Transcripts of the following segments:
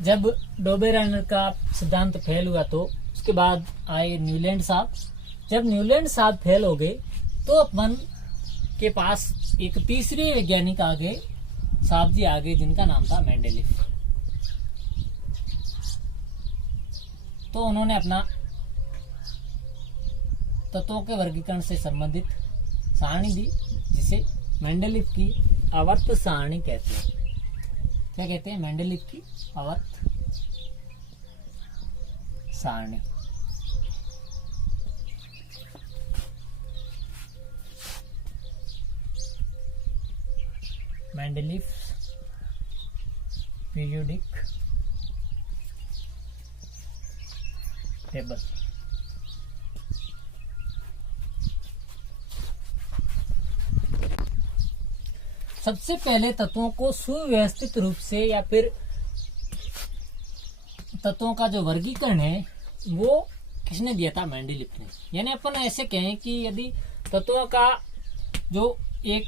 जब डोबेराइनर का सिद्धांत फेल हुआ तो उसके बाद आए न्यूलैंड साहब। जब न्यूलैंड साहब फेल हो गए तो अपन के पास एक तीसरे वैज्ञानिक आ गए, साहब जी आ गए, जिनका नाम था मेंडेलीफ। तो उन्होंने अपना तत्वों के वर्गीकरण से संबंधित सारणी दी, जिसे मेंडेलीफ की आवर्त सारणी कहते हैं। क्या कहते हैं? मेंडेलीफ की आवर्त सारणी। Mendeleev periodic table. सबसे पहले तत्वों को सुव्यवस्थित रूप से या फिर तत्वों का जो वर्गीकरण है वो किसने दिया था? मेंडेलीफ ने। यानी अपन ऐसे कहें कि यदि तत्वों का जो एक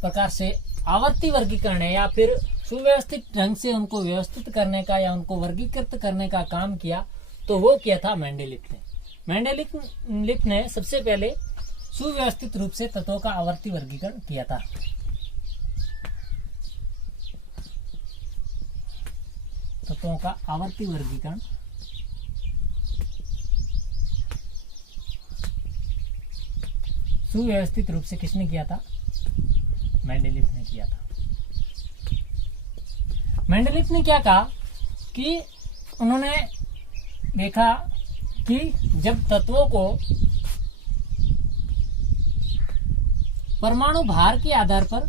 प्रकार से आवर्ती वर्गीकरण है या फिर सुव्यवस्थित ढंग से उनको व्यवस्थित करने का या उनको वर्गीकृत करने का काम किया, तो वो किया था मेंडेलीफ ने। मेंडेलीफ ने सबसे पहले सुव्यवस्थित रूप से तत्वों का आवर्ती वर्गीकरण किया था। तत्वों का आवर्ती वर्गीकरण सुव्यवस्थित रूप से किसने किया था? मेंडेलीफ ने किया था। मेंडेलीफ ने क्या कहा कि उन्होंने देखा कि जब तत्वों को परमाणु भार के आधार पर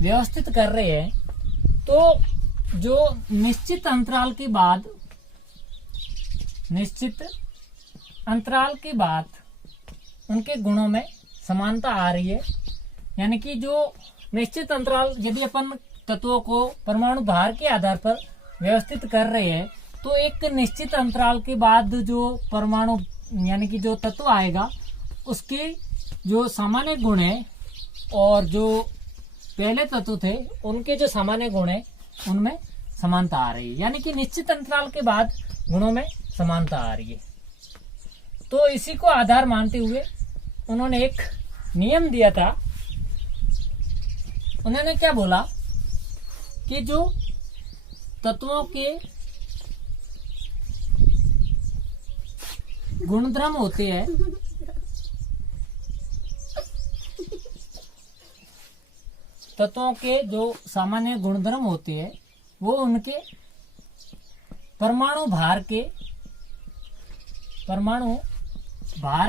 व्यवस्थित कर रहे हैं, तो जो निश्चित अंतराल के बाद उनके गुणों में समानता आ रही है। यानी कि जो निश्चित अंतराल, यदि अपन तत्वों को परमाणु भार के आधार पर व्यवस्थित कर रहे हैं, तो एक निश्चित अंतराल के बाद जो परमाणु यानी कि जो तत्व आएगा उसके जो सामान्य गुण है और जो पहले तत्व थे उनके जो सामान्य गुण है उनमें समानता आ रही है। यानी कि निश्चित अंतराल के बाद गुणों में समानता आ रही है। तो इसी को आधार मानते हुए उन्होंने एक नियम दिया था। उन्होंने क्या बोला कि जो तत्वों के गुणधर्म होते हैं, तत्वों के जो सामान्य गुणधर्म होते हैं वो उनके परमाणु भार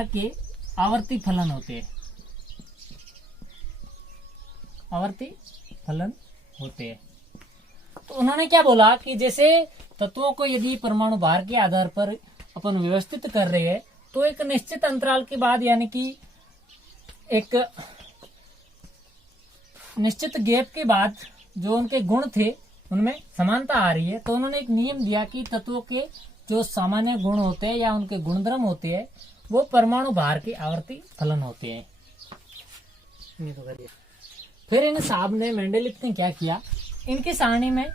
के आवर्ती फलन होते हैं। आवर्ती फलन होते हैं। तो उन्होंने क्या बोला कि जैसे तत्वों को यदि परमाणु भार के आधार पर अपन व्यवस्थित कर रहे हैं, तो एक निश्चित अंतराल के बाद यानी कि एक निश्चित गैप के बाद जो उनके गुण थे उनमें समानता आ रही है। तो उन्होंने एक नियम दिया कि तत्वों के जो सामान्य गुण होते हैं या उनके गुणधर्म होते हैं वो परमाणु भार के आवर्ती फलन होते हैं। फिर इन साहब ने, मेंडेलीफ ने क्या किया, इनकी सारणी में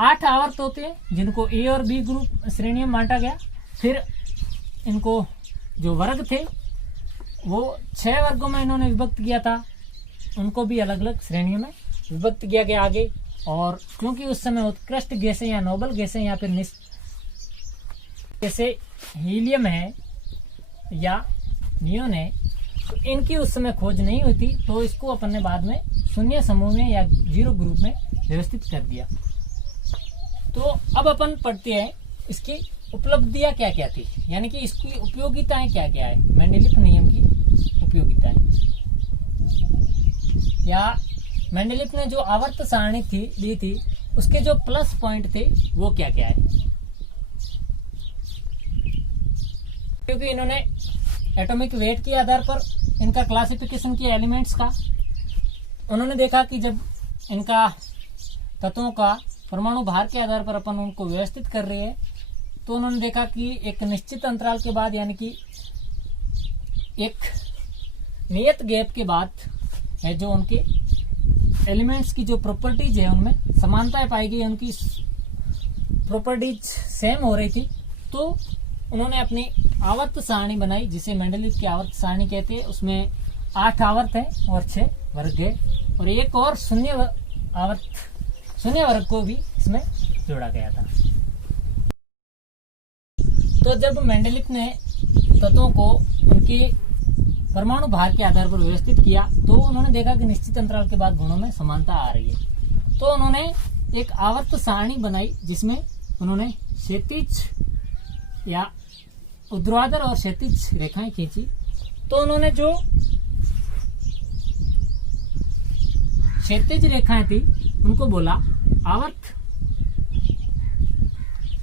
8 आवर्त होते हैं जिनको ए और बी ग्रुप श्रेणियों में बांटा गया। फिर इनको जो वर्ग थे वो 6 वर्गों में इन्होंने विभक्त किया था, उनको भी अलग अलग श्रेणियों में विभक्त किया गया आगे। और क्योंकि उस समय उत्कृष्ट गैसें या नोबल गैसें या फिर जैसे हीलियम है या नियोन है, तो इनकी उस समय खोज नहीं हुई थी, तो इसको अपन ने बाद में शून्य समूह में या 0 ग्रुप में व्यवस्थित कर दिया। तो अब अपन पढ़ते हैं इसकी उपलब्धियां क्या क्या थी, यानी कि इसकी उपयोगिताएं क्या क्या है। मेंडेलीफ नियम की उपयोगिताएं, या मेंडेलीफ ने जो आवर्त सारणी दी थी उसके जो प्लस पॉइंट थे वो क्या क्या है। क्योंकि इन्होंने एटॉमिक वेट के आधार पर इनका क्लासिफिकेशन किया एलिमेंट्स का। उन्होंने देखा कि जब इनका तत्वों का परमाणु भार के आधार पर अपन उनको व्यवस्थित कर रहे हैं, तो उन्होंने देखा कि एक निश्चित अंतराल के बाद यानी कि एक नियत गैप के बाद है जो उनके एलिमेंट्स की जो प्रॉपर्टीज है उनमें समानताएं पाई गई, उनकी प्रॉपर्टीज सेम हो रही थी। तो उन्होंने अपनी आवर्त सारणी बनाई जिसे मेंडलीव की आवर्त सारणी कहते हैं। उसमें 8 आवर्त है और 6 वर्ग है, और एक और शून्य वर्ग को भी इसमें जोड़ा गया था। तो जब मेंडलीव ने तत्वों को उनके परमाणु भार के आधार पर व्यवस्थित किया तो उन्होंने देखा कि निश्चित अंतराल के बाद गुणों में समानता आ रही है। तो उन्होंने एक आवर्त सारणी बनाई जिसमें उन्होंने क्षैतिज या ऊर्ध्वाधर और क्षैतिज रेखाएं खींची। तो उन्होंने जो क्षैतिज रेखाएं थी उनको बोला आवर्त,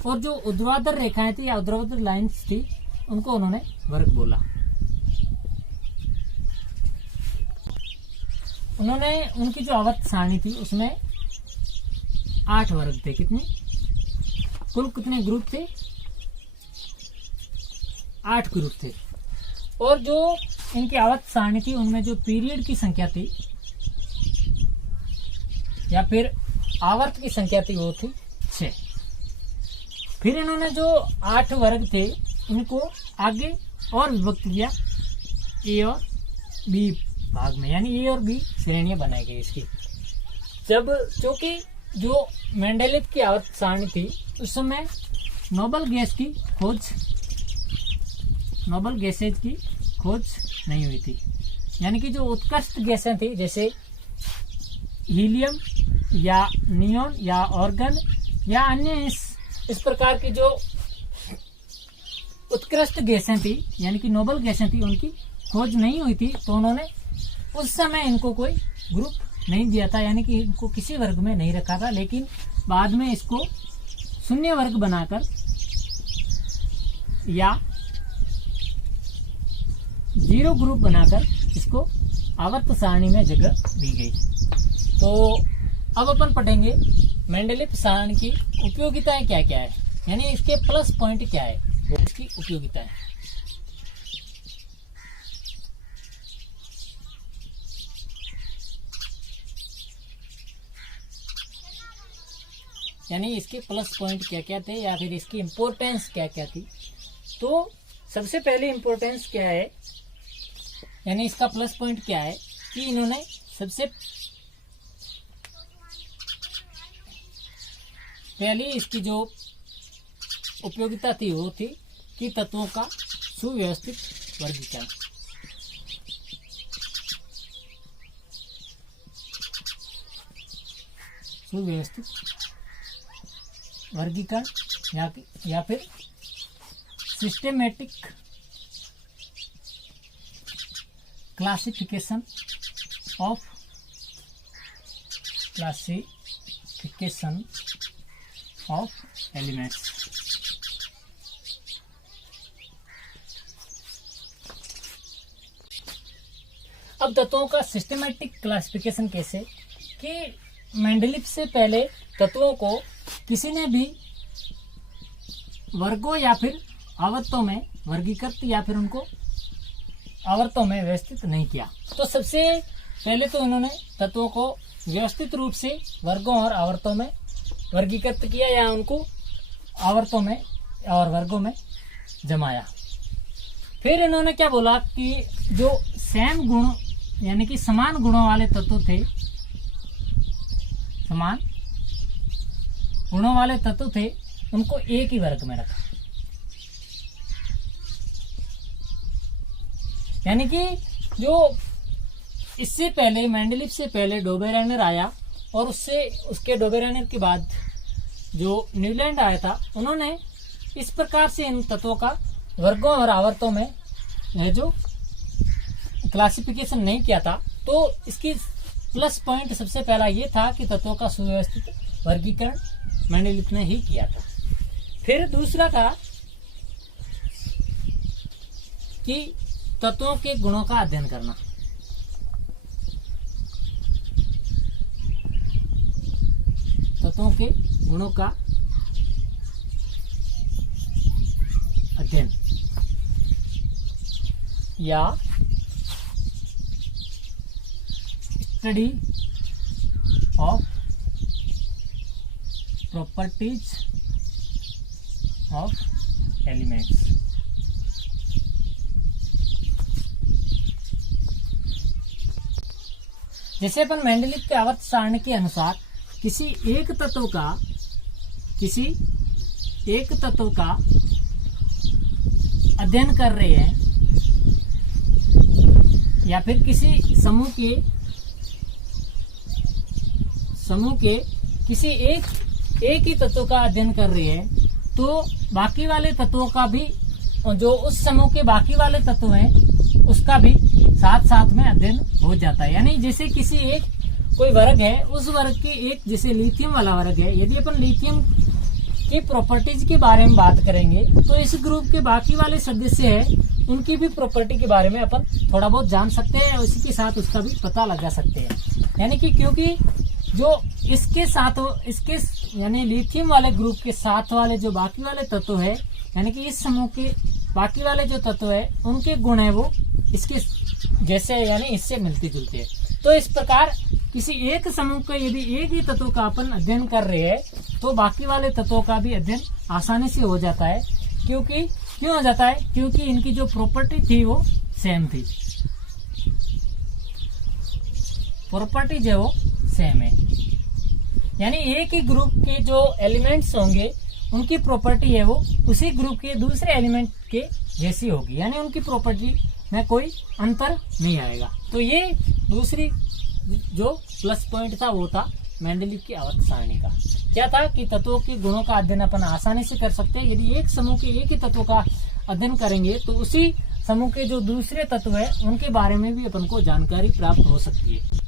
और जो ऊर्ध्वाधर रेखाएं थी या ऊर्ध्वाधर लाइंस थी उनको उन्होंने वर्ग बोला। उन्होंने उनकी जो आवर्त सारणी थी उसमें 8 वर्ग थे। कितने कुल कितने ग्रुप थे? 8 ग्रुप थे। और जो इनकी आवर्त सारणी थी उनमें जो पीरियड की संख्या थी या फिर आवर्त की संख्या थी वो थी 6। फिर इन्होंने जो 8 वर्ग थे उनको आगे और विभक्त किया ए और बी भाग में, यानी ए और बी श्रेणियां बनाई गई इसकी। जब क्योंकि जो मेंडलीव की आवर्त सारणी थी उस समय नोबल गैसेज की खोज नहीं हुई थी, यानी कि जो उत्कृष्ट गैसें थी जैसे हीलियम या नियोन या ऑर्गन या अन्य इस प्रकार की जो उत्कृष्ट गैसें थी यानी कि नोबल गैसें थी उनकी खोज नहीं हुई थी। तो उन्होंने उस समय इनको कोई ग्रुप नहीं दिया था, यानी कि इनको किसी वर्ग में नहीं रखा था। लेकिन बाद में इसको शून्य वर्ग बनाकर या 0 ग्रुप बनाकर इसको आवर्त सारणी में जगह दी गई। तो अब अपन पढ़ेंगे मेंडलीव सारणी की उपयोगिताएं क्या क्या है, यानी इसके प्लस पॉइंट क्या है, इसकी उपयोगिताएं। यानी इसके प्लस पॉइंट क्या क्या थे या फिर इसकी इम्पोर्टेंस क्या क्या थी। तो सबसे पहले इम्पोर्टेंस क्या है, यानी इसका प्लस पॉइंट क्या है कि इन्होंने सबसे पहली इसकी जो उपयोगिता थी वो थी कि तत्वों का सुव्यवस्थित वर्गीकरण। सुव्यवस्थित वर्गीकरण या फिर सिस्टेमेटिक क्लासिफिकेशन ऑफ एलिमेंट्स। अब तत्वों का सिस्टेमेटिक क्लासिफिकेशन कैसे कि मेंडलीव से पहले तत्वों को किसी ने भी वर्गों या फिर आवर्तों में वर्गीकृत या फिर उनको आवर्तों में व्यवस्थित नहीं किया। तो सबसे पहले तो उन्होंने तत्वों को व्यवस्थित रूप से वर्गों और आवर्तों में वर्गीकृत किया या उनको आवर्तों में और वर्गों में जमाया। फिर इन्होंने क्या बोला कि जो सेम गुण यानी कि समान गुणों वाले तत्व थे, समान गुणों वाले तत्व थे उनको एक ही वर्ग में रखा। यानी कि जो इससे पहले मेंडलीव से पहले डोबेरेनर आया और उसके डोबेरेनर के बाद जो न्यूलैंड आया था, उन्होंने इस प्रकार से इन तत्वों का वर्गों और आवर्तों में जो क्लासिफिकेशन नहीं किया था। तो इसकी प्लस पॉइंट सबसे पहला ये था कि तत्वों का सुव्यवस्थित वर्गीकरण मेंडलीव ने ही किया था। फिर दूसरा था कि तत्वों के गुणों का अध्ययन करना। तत्वों के गुणों का अध्ययन या study of properties of elements. जैसे अपन मेंडलीव के आवर्त सारणी के अनुसार किसी एक तत्व का अध्ययन कर रहे हैं, या फिर किसी समूह के किसी एक ही तत्व का अध्ययन कर रहे हैं, तो बाकी वाले तत्वों का भी, जो उस समूह के बाकी वाले तत्व हैं, उसका भी साथ साथ में अध्ययन हो जाता है। यानी जैसे किसी एक कोई वर्ग है, उस वर्ग के एक, जैसे लिथियम वाला वर्ग है, यदि अपन लिथियम की प्रॉपर्टीज के बारे में बात करेंगे, तो इस ग्रुप के बाकी वाले सदस्य हैं, उनकी भी प्रॉपर्टी के बारे में अपन थोड़ा बहुत जान सकते हैं, उसी के साथ उसका भी पता लगा सकते हैं। यानी कि क्योंकि जो इसके यानी लिथियम वाले ग्रुप के साथ वाले जो बाकी वाले तत्व है, यानी कि इस समूह के बाकी वाले जो तत्व है, उनके गुण है वो इसके जैसे, यानी इससे मिलते जुलते हैं। तो इस प्रकार किसी एक समूह का यदि एक ही तत्व का अपन अध्ययन कर रहे हैं, तो बाकी वाले तत्वों का भी अध्ययन आसानी से हो जाता है। क्यों हो जाता है? क्योंकि इनकी जो प्रॉपर्टी थी वो सेम थी, प्रॉपर्टी जो वो सेम है। यानी एक ही ग्रुप के जो एलिमेंट्स होंगे, उनकी प्रॉपर्टी है वो उसी ग्रुप के दूसरे एलिमेंट के जैसी होगी, यानी उनकी प्रॉपर्टी में कोई अंतर नहीं आएगा। तो ये दूसरी जो प्लस पॉइंट था वो था मेंडलीव की आवर्त सारणी का। क्या था कि तत्वों के गुणों का अध्ययन अपन आसानी से कर सकते हैं। यदि एक समूह के एक ही तत्व का अध्ययन करेंगे, तो उसी समूह के जो दूसरे तत्व है, उनके बारे में भी अपन को जानकारी प्राप्त हो सकती है।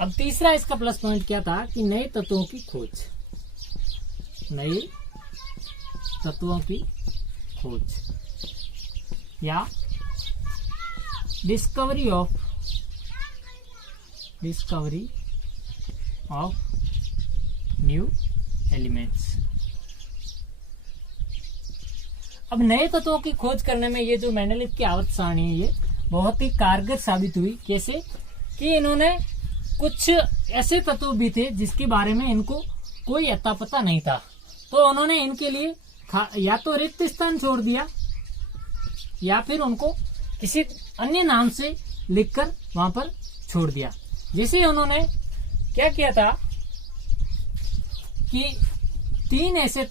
अब तीसरा इसका प्लस पॉइंट क्या था कि नए तत्वों की खोज, नए तत्वों की खोज या डिस्कवरी ऑफ न्यू एलिमेंट्स। अब नए तत्वों की खोज करने में ये जो मेंडलीव की आवर्त सारणी है, ये बहुत ही कारगर साबित हुई। कैसे कि इन्होंने कुछ ऐसे तत्व भी थे जिसके बारे में इनको कोई अता पता नहीं था, तो उन्होंने इनके लिए या तो रिक्त स्थान छोड़ दिया, या फिर उनको किसी अन्य नाम से लिखकर वहां पर छोड़ दिया। जैसे उन्होंने क्या किया था कि 3 ऐसे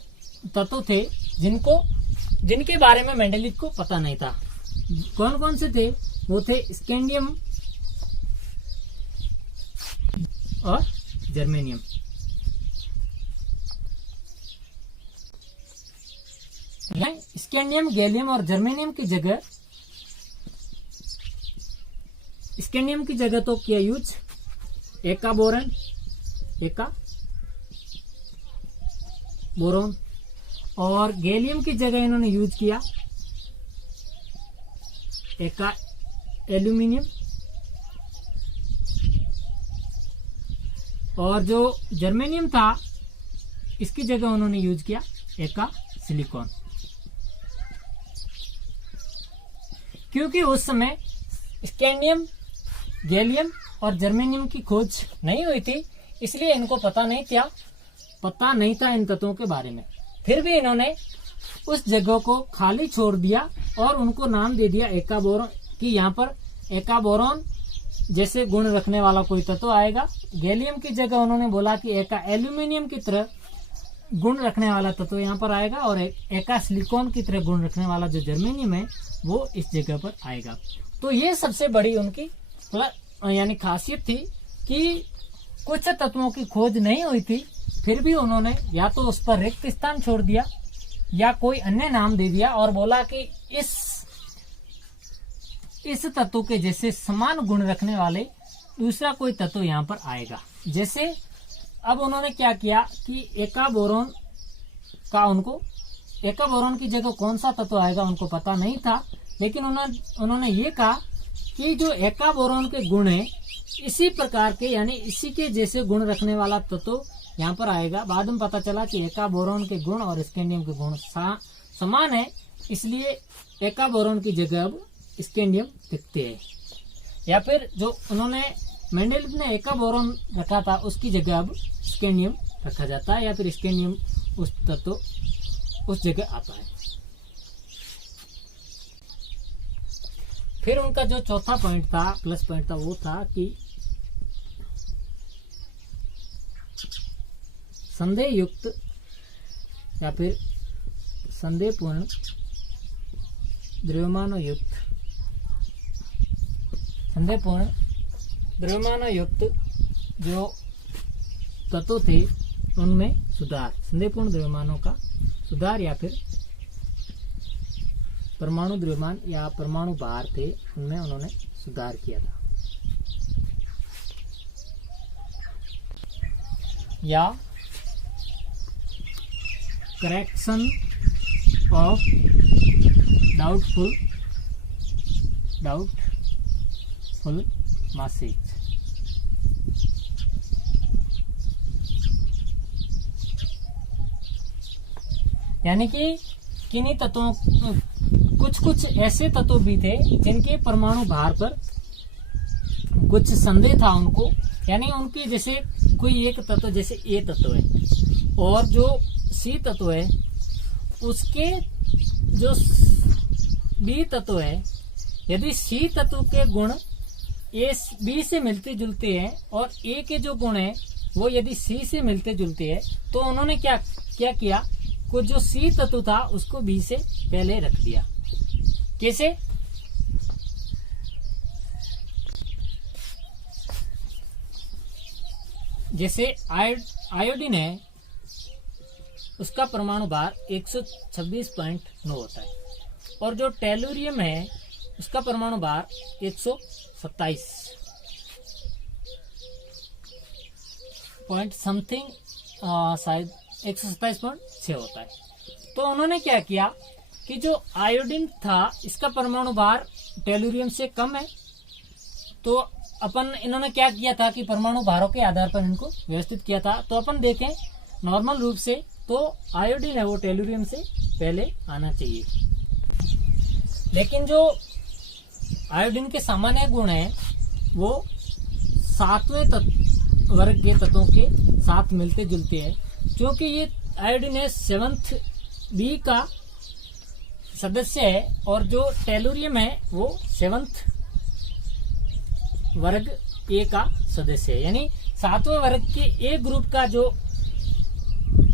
तत्व थे जिनके बारे में मेंडलीव को पता नहीं था। कौन कौन से थे? वो थे स्कैंडियम और जर्मेनियम। स्कैंडियम, गैलियम और जर्मेनियम की जगह, स्कैंडियम की जगह तो किया यूज एका बोरोन, और गैलियम की जगह इन्होंने यूज किया एका एल्यूमिनियम, और जो जर्मेनियम था इसकी जगह उन्होंने यूज किया एका सिलिकॉन। क्योंकि उस समय स्कैंडियम, गैलियम और जर्मेनियम की खोज नहीं हुई थी, इसलिए इनको पता नहीं था इन तत्वों के बारे में। फिर भी इन्होंने उस जगह को खाली छोड़ दिया और उनको नाम दे दिया एका बोरोन, कि यहाँ पर एका बोरोन जैसे गुण रखने वाला कोई तत्व आएगा। गैलियम की जगह उन्होंने बोला कि एका एल्यूमिनियम की तरह गुण रखने वाला तत्व यहाँ पर आएगा, और एका सिलिकॉन की तरह गुण रखने वाला जो जर्मेनियम है वो इस जगह पर आएगा। तो ये सबसे बड़ी उनकी यानी खासियत थी कि कुछ तत्वों की खोज नहीं हुई थी, फिर भी उन्होंने या तो उस पर रिक्त स्थान छोड़ दिया या कोई अन्य नाम दे दिया और बोला कि इस तत्व के जैसे समान गुण रखने वाले दूसरा कोई तत्व यहाँ पर आएगा। जैसे अब उन्होंने क्या किया कि एका बोरोन की जगह कौन सा तत्व आएगा उनको पता नहीं था, लेकिन उन्होंने ये कहा कि जो एका बोरोन के गुण है इसी प्रकार के, यानी इसी के जैसे गुण रखने वाला तत्व यहाँ पर आएगा। बाद में पता चला कि एका बोरोन के गुण और स्कैंडियम के गुण समान है, इसलिए एका बोरोन की जगह अब स्कैंडियम लिखते हैं। या फिर जो उन्होंने मेंडेलिव ने एका बोरॉन रखा था उसकी जगह अब स्कैंडियम रखा जाता है, या फिर स्कैंडियम उस तत्व उस जगह आता है। फिर उनका जो चौथा पॉइंट था, प्लस पॉइंट था, वो था कि संदेह युक्त या फिर संदेहपूर्ण द्रव्यमानों युक्त जो तत्व थे उनमें सुधार, संदेहपूर्ण द्रव्यमानों का सुधार, या फिर परमाणु द्रव्यमान या परमाणु भार थे उनमें उन्होंने सुधार किया था। या करेक्शन ऑफ डाउटफुल मैसेज। यानी कि किन्हीं तत्वों, कुछ ऐसे तत्व भी थे जिनके परमाणु भार पर कुछ संदेह था उनको, यानी उनकी जैसे कोई एक तत्व, जैसे ए तत्व है और जो सी तत्व है, उसके जो बी तत्व है, यदि सी तत्व के गुण ए बी से मिलते जुलते हैं और ए के जो गुण है वो यदि सी से मिलते जुलते हैं, तो उन्होंने क्या किया, कुछ जो सी तत्व था उसको बी से पहले रख दिया। कैसे? जैसे आयोडीन है, उसका परमाणु भार 126.9 होता है, और जो टेलुरियम है उसका परमाणु भार 127 पॉइंट समथिंग, शायद 127.6 होता है। तो उन्होंने क्या किया कि जो आयोडीन था इसका परमाणु भार टेलुरियम से कम है, तो इन्होंने क्या किया था कि परमाणु भारों के आधार पर इनको व्यवस्थित किया था। तो अपन देखें नॉर्मल रूप से तो आयोडीन है वो टेलुरियम से पहले आना चाहिए, लेकिन जो आयोडीन के सामान्य गुण है वो 7वें वर्ग के तत्वों के साथ मिलते जुलते हैं। क्योंकि ये आयोडीन है 7th बी का सदस्य है और जो टेलुरियम है वो 7th वर्ग ए का सदस्य है, यानी 7वें वर्ग के ए ग्रुप का जो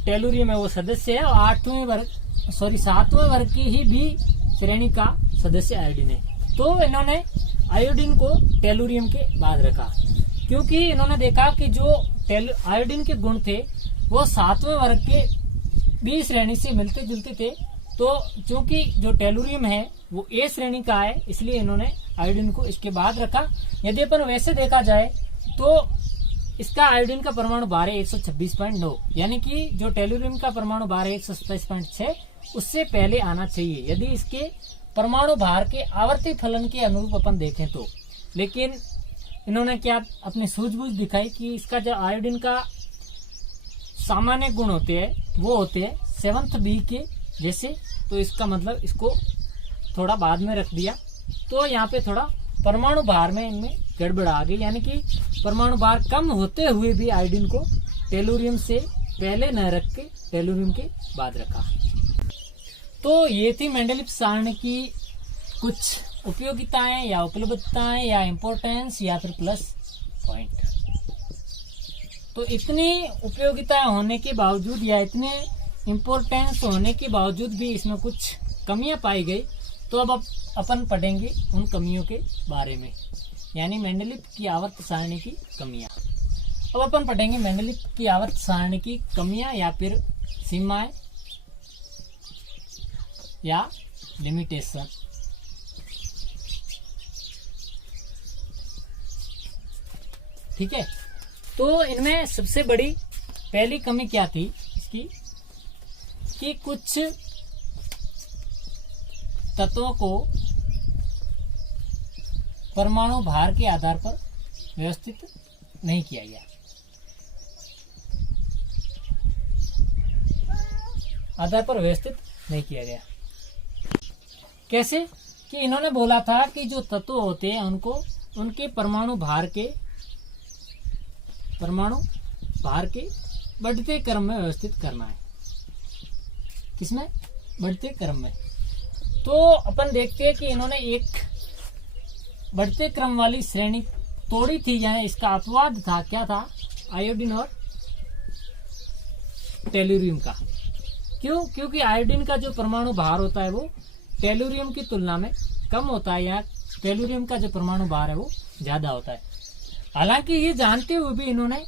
टेलुरियम है वो सदस्य है और 7वें वर्ग की ही बी श्रेणी का सदस्य आयोडीन है। तो इन्होंने आयोडीन को टेलुरियम के बाद रखा, क्योंकि इन्होंने देखा कि जो आयोडीन के गुण थे वो 7वें वर्ग के बी श्रेणी से मिलते जुलते थे। तो चूंकि जो टेलुरियम है वो ए श्रेणी का है, इसलिए इन्होंने आयोडीन को इसके बाद रखा। यदि अपन वैसे देखा जाए तो इसका आयोडीन का परमाणु भार है 126.9, यानी कि जो टेलुरियम का परमाणु भार है 127.6, उससे पहले आना चाहिए यदि इसके परमाणु भार के आवर्ती फलन के अनुरूप अपन देखें तो। लेकिन इन्होंने क्या अपनी सूझबूझ दिखाई कि इसका जो आयोडीन का सामान्य गुण होते हैं वो होते हैं 7th बी के जैसे, तो इसका मतलब इसको थोड़ा बाद में रख दिया। तो यहाँ पे थोड़ा परमाणु भार में इनमें गड़बड़ आ गई, यानी कि परमाणु भार कम होते हुए भी आयोडीन को टेलुरियम से पहले न रख के टेलुरियम के बाद रखा। तो ये थी मेंडेलिव सारणी की कुछ उपयोगिताएं या उपलब्धताएं या इम्पोर्टेंस या फिर प्लस पॉइंट। तो इतनी उपयोगिताएं होने के बावजूद या इतने इम्पोर्टेंस होने के बावजूद भी इसमें कुछ कमियां पाई गई। तो अब अपन पढ़ेंगे उन कमियों के बारे में, यानी मेंडेलिव की आवर्त सारणी की कमियां। अब अपन पढ़ेंगे मेंडेलिव की आवर्त सारणी की कमियां या फिर सीमाएं या लिमिटेशन। ठीक है, तो इनमें सबसे बड़ी पहली कमी क्या थी इसकी कि कुछ तत्वों को परमाणु भार के आधार पर व्यवस्थित नहीं किया गया। कैसे कि इन्होंने बोला था कि जो तत्व होते हैं उनको उनके परमाणु भार के परमाणु भार के बढ़ते क्रम में व्यवस्थित करना है। किसमें? बढ़ते क्रम में। तो अपन देखते हैं कि इन्होंने एक बढ़ते क्रम वाली श्रेणी तोड़ी थी, यानी इसका अपवाद था, क्या था? आयोडीन और टेलुरियम का। क्यों? क्योंकि आयोडीन का जो परमाणु भार होता है वो टेलुरियम की तुलना में कम होता है, या टेलुरियम का जो परमाणु भार है वो ज्यादा होता है। हालांकि ये जानते हुए भी इन्होंने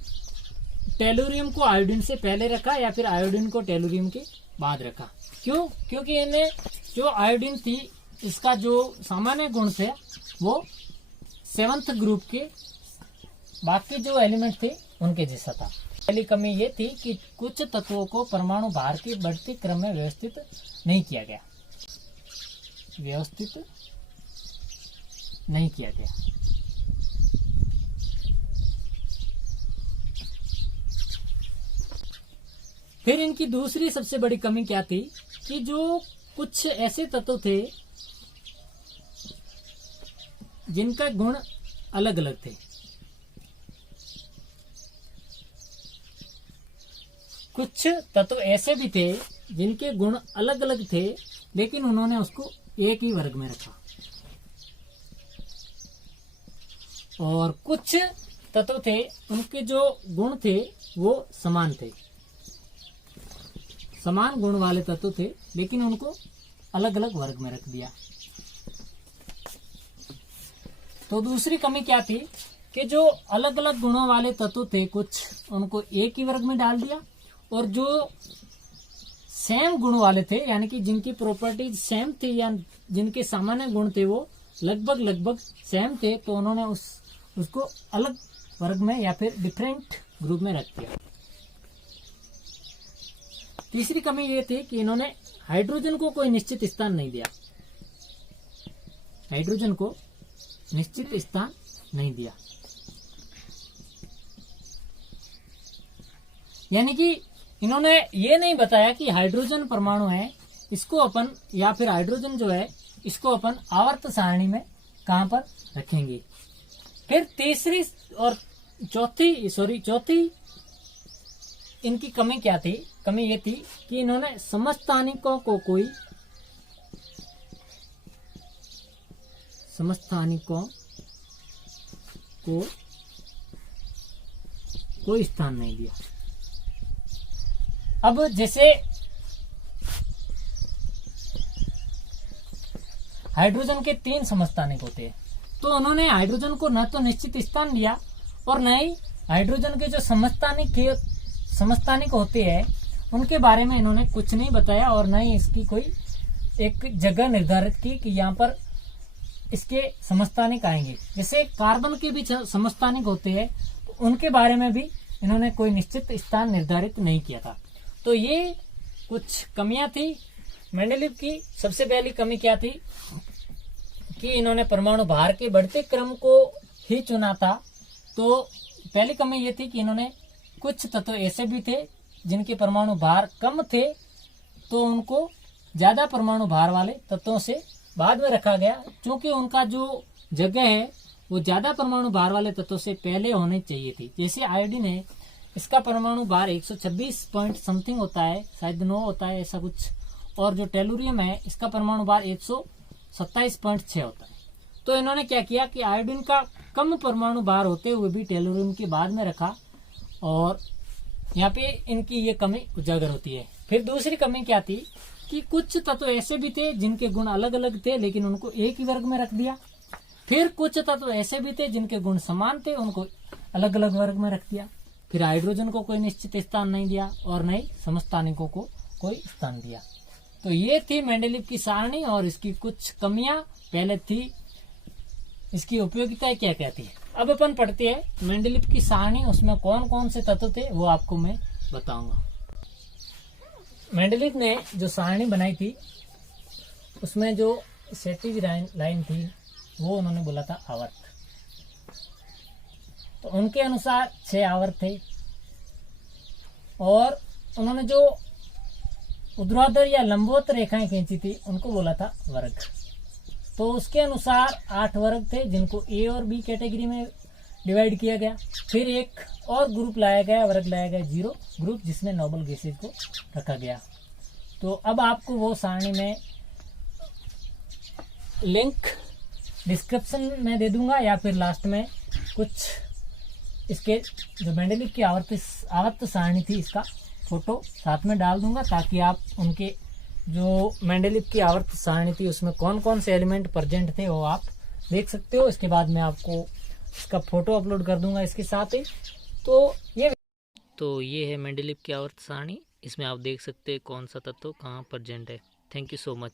टेलुरियम को आयोडीन से पहले रखा या फिर आयोडीन को टेलुरियम के बाद रखा। क्यों? क्योंकि इन्हें जो आयोडीन थी इसका जो सामान्य गुण थे वो 7th ग्रुप के बाकी जो एलिमेंट थे उनके जैसा था। पहली कमी ये थी कि कुछ तत्वों को परमाणु भार के बढ़ते क्रम में व्यवस्थित नहीं किया गया। व्यवस्थित नहीं किया गया। फिर इनकी दूसरी सबसे बड़ी कमी क्या थी कि जो कुछ ऐसे तत्व थे जिनका गुण अलग अलग थे। कुछ तत्व ऐसे भी थे जिनके गुण अलग अलग थे, लेकिन उन्होंने उसको एक ही वर्ग में रखा। और कुछ तत्व थे उनके जो गुण थे वो समान थे, समान गुण वाले तत्व थे, लेकिन उनको अलग अलग वर्ग में रख दिया। तो दूसरी कमी क्या थी कि जो अलग अलग गुणों वाले तत्व थे कुछ, उनको एक ही वर्ग में डाल दिया, और जो सेम गुण वाले थे यानी कि जिनकी प्रॉपर्टीज सेम थी या जिनके सामान्य गुण थे वो लगभग सेम थे, तो उन्होंने उसको अलग वर्ग में या फिर डिफरेंट ग्रुप में रख दिया। तीसरी कमी ये थी कि इन्होंने हाइड्रोजन को कोई निश्चित स्थान नहीं दिया। हाइड्रोजन को निश्चित स्थान नहीं दिया, यानी कि इन्होंने ये नहीं बताया कि हाइड्रोजन परमाणु है, इसको अपन या फिर हाइड्रोजन जो है इसको अपन आवर्त सारणी में कहां पर रखेंगे। फिर तीसरी और चौथी इनकी कमी क्या थी? कमी ये थी कि इन्होंने समस्थानिकों को कोई स्थान नहीं दिया। अब जैसे हाइड्रोजन के 3 समस्थानिक होते हैं, तो उन्होंने हाइड्रोजन को न तो निश्चित स्थान दिया और न ही हाइड्रोजन के जो समस्थानिक होते हैं उनके बारे में इन्होंने कुछ नहीं बताया, और न ही इसकी कोई एक जगह निर्धारित की कि यहाँ पर इसके समस्थानिक आएंगे। जैसे कार्बन के भी समस्थानिक होते हैं, तो उनके बारे में भी इन्होंने कोई निश्चित स्थान निर्धारित नहीं किया था। तो ये कुछ कमियां थी मेंडेलीव की। सबसे पहली कमी क्या थी कि इन्होंने परमाणु भार के बढ़ते क्रम को ही चुना था। तो पहली कमी ये थी कि इन्होंने कुछ तत्व ऐसे भी थे जिनके परमाणु भार कम थे, तो उनको ज्यादा परमाणु भार वाले तत्वों से बाद में रखा गया, क्योंकि उनका जो जगह है वो ज्यादा परमाणु भार वाले तत्वों से पहले होनी चाहिए थी। जैसे आयोडीन है, इसका परमाणु भार 126 पॉइंट समथिंग होता है, शायद 9 होता है ऐसा कुछ, और जो टेलुरियम है इसका परमाणु भार 127.6 होता है। तो इन्होंने क्या किया कि आयोडीन का कम परमाणु भार होते हुए भी टेलुरियम के बाद में रखा, और यहाँ पे इनकी ये कमी उजागर होती है। फिर दूसरी कमी क्या थी कि कुछ तत्व ऐसे भी थे जिनके गुण अलग अलग थे, लेकिन उनको एक ही वर्ग में रख दिया। फिर कुछ तत्व ऐसे भी थे जिनके गुण समान थे, उनको अलग अलग वर्ग में रख दिया। फिर हाइड्रोजन को कोई निश्चित स्थान नहीं दिया और न ही समस्थानिकों को कोई स्थान दिया। तो ये थी मेंडेलीव की सारणी, और इसकी कुछ कमियां पहले थी, इसकी उपयोगिता क्या क्या थी। अब अपन पढ़ते हैं मेंडेलीव की सारणी, उसमें कौन कौन से तत्व थे वो आपको मैं बताऊंगा। मेंडेलीव ने जो सारणी बनाई थी उसमें जो क्षैतिज लाइन थी वो उन्होंने बोला था आवर्त। तो उनके अनुसार 6 आवर्त थे, और उन्होंने जो ऊर्ध्वाधर या लंबवत रेखाएं खींची थी उनको बोला था वर्ग। तो उसके अनुसार 8 वर्ग थे, जिनको ए और बी कैटेगरी में डिवाइड किया गया। फिर एक और ग्रुप लाया गया, वर्ग लाया गया 0 ग्रुप, जिसमें नोबल गैसेज को रखा गया। तो अब आपको वो सारणी में लिंक डिस्क्रिप्शन में दे दूंगा, या फिर लास्ट में कुछ इसके जो मेंडेलीव की आवर्त सारणी थी इसका फोटो साथ में डाल दूंगा, ताकि आप उनके जो मेंडेलीव की आवर्त सारणी थी उसमें कौन कौन से एलिमेंट प्रेजेंट थे वो आप देख सकते हो। इसके बाद मैं आपको इसका फोटो अपलोड कर दूंगा इसके साथ ही। तो ये है मेंडेलीव की आवर्त सारणी, इसमें आप देख सकते हैं कौन सा तत्व कहाँ प्रेजेंट है। Thank you so much.